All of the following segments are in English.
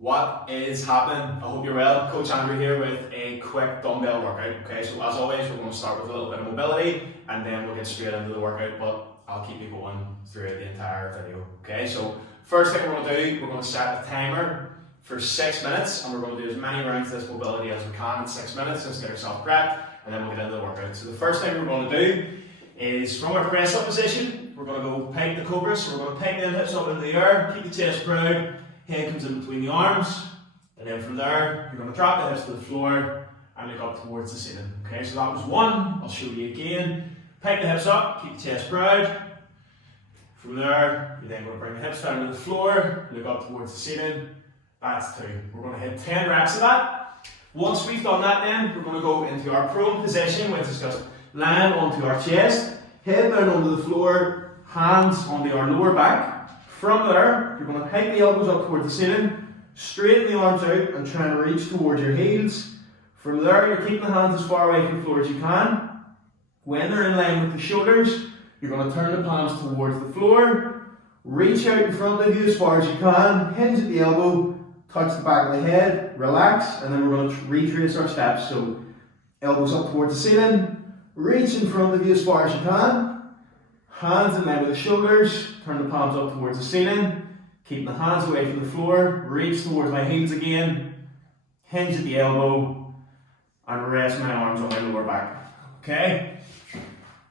What is happening? I hope you're well. Coach Andrew here with a quick dumbbell workout. Okay, so as always, we're going to start with a little bit of mobility and then we'll get straight into the workout, but I'll keep you going throughout the entire video. Okay, so first thing we're going to do, we're going to set a timer for 6 minutes and we're going to do as many rounds of this mobility as we can in 6 minutes. Just get ourselves prepped and then we'll get into the workout. So the first thing we're going to do is from our press up position, we're going to go pike the cobra. So we're going to pike the hips up into the air, keep the chest proud. Head comes in between the arms, and then from there, you're going to drop the hips to the floor and look up towards the ceiling. Okay, so that was one. I'll show you again. Pike the hips up, keep the chest proud. From there, you're then going to bring the hips down to the floor, look up towards the ceiling. That's two. We're going to hit 10 reps of that. Once we've done that, then we're going to go into our prone position, which is just land onto our chest, head down onto the floor, hands onto our lower back. From there, you're going to hike the elbows up towards the ceiling, straighten the arms out and try and reach towards your heels. From there, you're keeping the hands as far away from the floor as you can. When they're in line with the shoulders, you're going to turn the palms towards the floor, reach out in front of you as far as you can, hinge at the elbow, touch the back of the head, relax, and then we're going to retrace our steps. So, elbows up towards the ceiling, reach in front of you as far as you can. Hands in line with the shoulders, turn the palms up towards the ceiling, keep the hands away from the floor, reach towards my heels again, hinge at the elbow, and rest my arms on my lower back. Okay?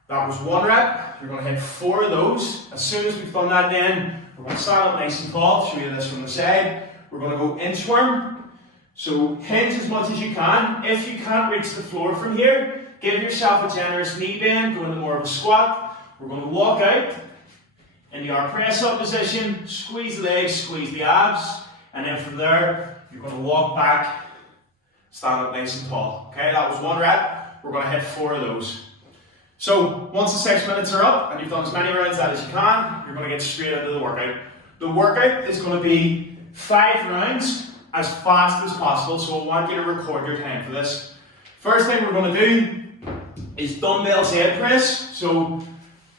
That was one rep. You're going to hit 4 of those. As soon as we've done that then, we're going to stand up nice and tall. Show you this from the side. We're going to go inchworm. So hinge as much as you can. If you can't reach the floor from here, give yourself a generous knee bend, go into more of a squat. We're going to walk out into our press up position, squeeze the legs, squeeze the abs, and then from there, you're going to walk back, stand up nice and tall. Okay, that was one rep. We're going to hit 4 of those. So, once the 6 minutes are up, and you've done as many rounds of that as you can, you're going to get straight into the workout. The workout is going to be 5 rounds as fast as possible, so I want you to record your time for this. First thing we're going to do is dumbbell head press. So,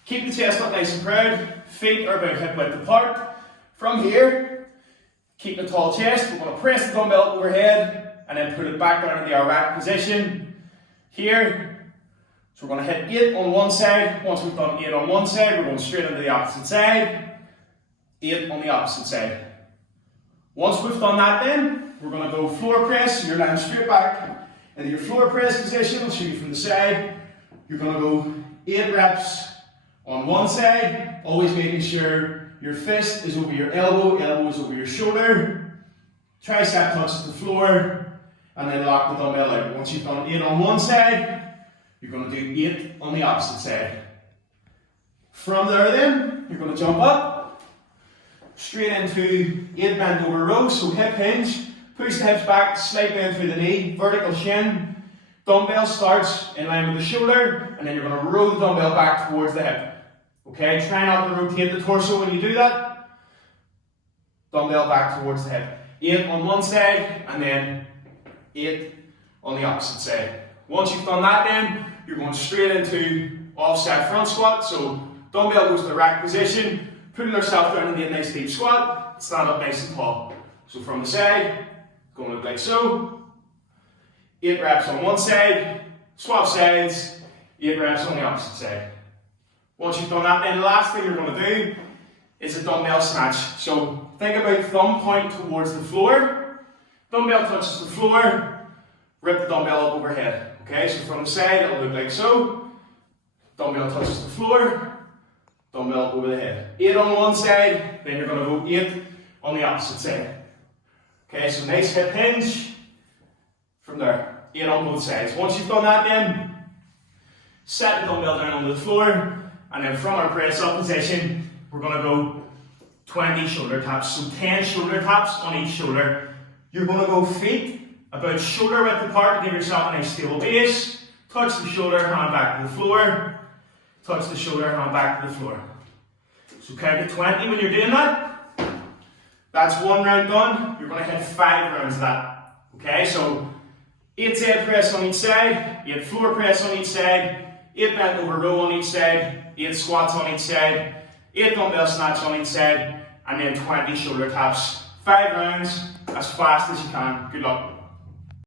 keep the chest up nice and proud, feet are about hip width apart. From here, keep the tall chest, we're going to press the dumbbell overhead and then put it back down in the erect position. Here, so we're going to hit 8 on one side. Once we've done 8 on one side, we're going straight into the opposite side. 8 on the opposite side. Once we've done that then, we're going to go floor press, so you're lying straight back into your floor press position. I'll show you from the side. You're going to go 8 reps on one side, always making sure your fist is over your elbow, elbow is over your shoulder, tricep touches the floor, and then lock the dumbbell out. Once you've done 8 on one side, you're going to do 8 on the opposite side. From there then, you're going to jump up, straight into 8 bent over rows, so hip hinge, push the hips back, slight bend through the knee, vertical shin, dumbbell starts in line with the shoulder, and then you're going to roll the dumbbell back towards the hip. Okay, try not to rotate the torso when you do that. Dumbbell back towards the hip. 8 on one side, and then 8 on the opposite side. Once you've done that then, you're going straight into offset front squat. So, dumbbell goes to the rack position, putting yourself down into a nice deep squat, stand up nice and tall. So from the side, going to look like so. 8 reps on one side, swap sides, 8 reps on the opposite side. Once you've done that, then the last thing you're going to do is a dumbbell snatch. So think about thumb point towards the floor, dumbbell touches the floor, rip the dumbbell up overhead. Okay, so from the side it'll look like so, dumbbell touches the floor, dumbbell up over the head. 8 on one side, then you're going to go 8 on the opposite side. Okay, so nice hip hinge. From there, 8 on both sides. Once you've done that then, set the dumbbell down onto the floor, and then from our press up position, we're going to go 20 shoulder taps. So 10 shoulder taps on each shoulder. You're going to go feet about shoulder width apart to give yourself a nice stable base. Touch the shoulder, hand back to the floor. Touch the shoulder, hand back to the floor. So count to 20 when you're doing that. That's one round done. You're going to hit 5 rounds of that. Okay, so 8 head press on each side, 8 floor press on each side, 8 bent over row on each side, 8 squats on each side, 8 dumbbell snatch on each side, and then 20 shoulder taps. 5 rounds, as fast as you can. Good luck.